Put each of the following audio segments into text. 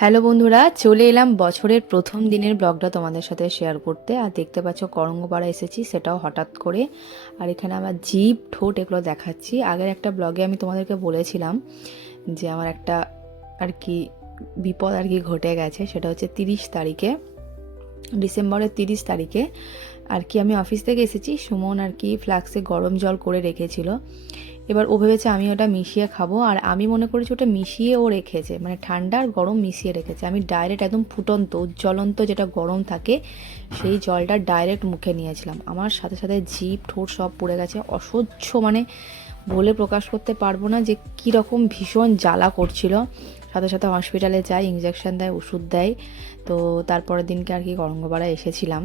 Hello বন্ধুরা, চলে এলাম বছরের প্রথম দিনের ব্লগটা তোমাদের সাথে শেয়ার করতে। আর দেখতে পাচ্ছ করঙ্গপাড়া এসেছি, সেটাও হঠাৎ করে। আর এখানে আমার জিভ ঠোঁট এগুলো দেখাচ্ছি। আগের একটা ব্লগে আমি তোমাদেরকে বলেছিলাম যে আমার একটা আর কি বিপদ আর কি ঘটে গেছে। সেটা হচ্ছে 30 তারিখে, ডিসেম্বরের 30 তারিখে আর কি আমি অফিস থেকে এসেছি। সুমন আর কি ফ্লাক্সে গরম জল করে রেখেছিল। এবার ও ভেবেছে আমি ওটা মিশিয়ে খাবো, আর আমি মনে করেছি ওটা মিশিয়ে ও রেখেছে, মানে ঠান্ডা আর গরম মিশিয়ে রেখেছে। আমি ডাইরেক্ট একদম ফুটন্ত জ্বলন্ত যেটা গরম থাকে সেই জলটা ডাইরেক্ট মুখে নিয়েছিলাম। আমার সাথে সাথে জিভ ঠোঁট সব পুড়ে গেছে, অসহ্য, মানে বলে প্রকাশ করতে পারবো না যে কীরকম ভীষণ জ্বালা করছিল। সাথে সাথে হসপিটালে যাই, ইঞ্জেকশন দেয়, ওষুধ দেয়। তো তারপরের দিনকে আর কি করঙ্গপাড়া এসেছিলাম,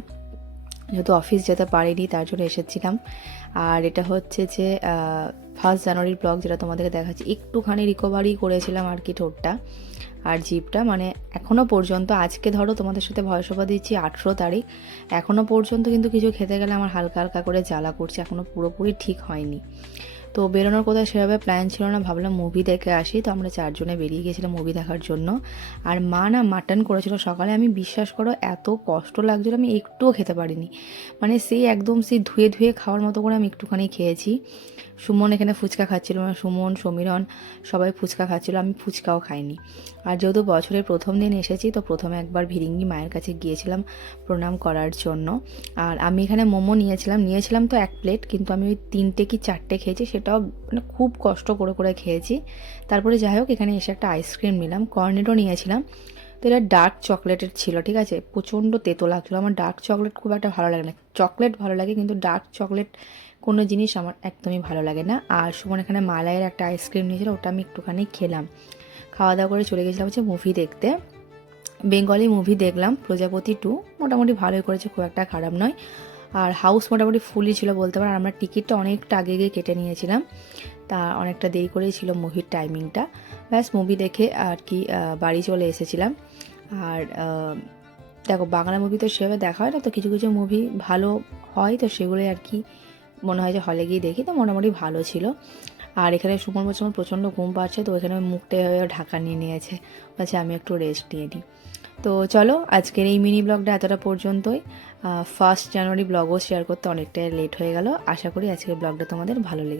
যেহেতু অফিস যেতে পারিনি তার জন্য এসেছিলাম। আর এটা হচ্ছে যে 1 জানুয়ারির ব্লগ, যেটা তোমাদেরকে দেখাচ্ছি। একটুখানি রিকভারি করেছিলাম আর কি ঠোঁটটা আর জিভটা, মানে এখনও পর্যন্ত, আজকে ধরো তোমাদের সাথে ভয়েস ওভার দিচ্ছি 18 তারিখ, এখনও পর্যন্ত কিন্তু কিছু খেতে গেলে আমার হালকা হালকা করে জ্বালা করছে, এখনও পুরোপুরি ঠিক হয়নি। তো বেরোনোর কোথাও সেভাবে প্ল্যান ছিল না, ভাবলাম মুভি দেখে আসি। তো আমরা 4 জনে বেরিয়ে গেছিলাম মুভি দেখার জন্য। আর মা না মাটন করেছিল সকালে, আমি বিশ্বাস করো এত কষ্ট লাগছিল, আমি একটুও খেতে পারিনি। মানে সেই একদম সেই ধুয়ে ধুয়ে খাওয়ার মতো করে আমি একটুখানি খেয়েছি। সুমন এখানে ফুচকা খাচ্ছিল, মানে সুমন, সমীরণ সবাই ফুচকা খাচ্ছিল, আমি ফুচকাও খাইনি। আর যেহেতু বছরের প্রথম দিন এসেছি, তো প্রথমে একবার ভিরিঙ্গি মায়ের কাছে গিয়েছিলাম প্রণাম করার জন্য। আর আমি এখানে মোমো নিয়েছিলাম তো 1 প্লেট, কিন্তু আমি ওই 3টে কি 4টে খেয়েছি, সেটাও মানে খুব কষ্ট করে করে খেয়েছি। তারপরে যাই হোক, এখানে এসে একটা আইসক্রিম নিলাম, কর্নেটো নিয়েছিলাম। তো এটা ডার্ক চকলেটের ছিল, ঠিক আছে, প্রচণ্ড তেতো লাগছিলো। আমার ডার্ক চকলেট খুব একটা ভালো লাগে না, চকলেট ভালো লাগে কিন্তু ডার্ক চকলেট কোনো জিনিস আমার একদমই ভালো লাগে না। আর সুমন এখানে মালাইয়ের একটা আইসক্রিম নিয়েছিল, ওটা আমি একটুখানি খেলাম। খাওয়া দাওয়া করে চলে গেছিলাম হচ্ছে মুভি দেখতে। বেঙ্গলি মুভি দেখলাম প্রজাপতি 2, মোটামুটি ভালোই করেছে, খুব একটা খারাপ নয়। আর হাউস মোটামুটি ফুলই ছিল বলতে পারো। আর আমরা টিকিটটা অনেকটা আগে গিয়ে কেটে নিয়েছিলাম, তা অনেকটা দেরি করেই ছিল মুভির টাইমিংটা। ব্যাস মুভি দেখে আর কি বাড়ি চলে এসেছিলাম। আর দেখো, বাংলা মুভি তো সেভাবে দেখা হয় না, তো কিছু কিছু মুভি ভালো হয়, তো সেগুলোই আর কি মনে হয় যে হলে গিয়ে দেখি, তো মোটামুটি ভালো ছিল। আর এখানে সুমন বলছে আমার প্রচণ্ড ঘুম পাচ্ছে, তো এখানে মুখটা ঢাকা নিয়ে নিয়েছে, বলছে আমি একটু রেস্ট নিয়ে নিই। তো চলো, আজকের এই মিনি ব্লগটা এতটা পর্যন্তই। 1 জানুয়ারি ব্লগও শেয়ার করতে অনেকটাই লেট হয়ে গেল। আশা করি আজকের ব্লগটা তোমাদের ভালো লেগেছে।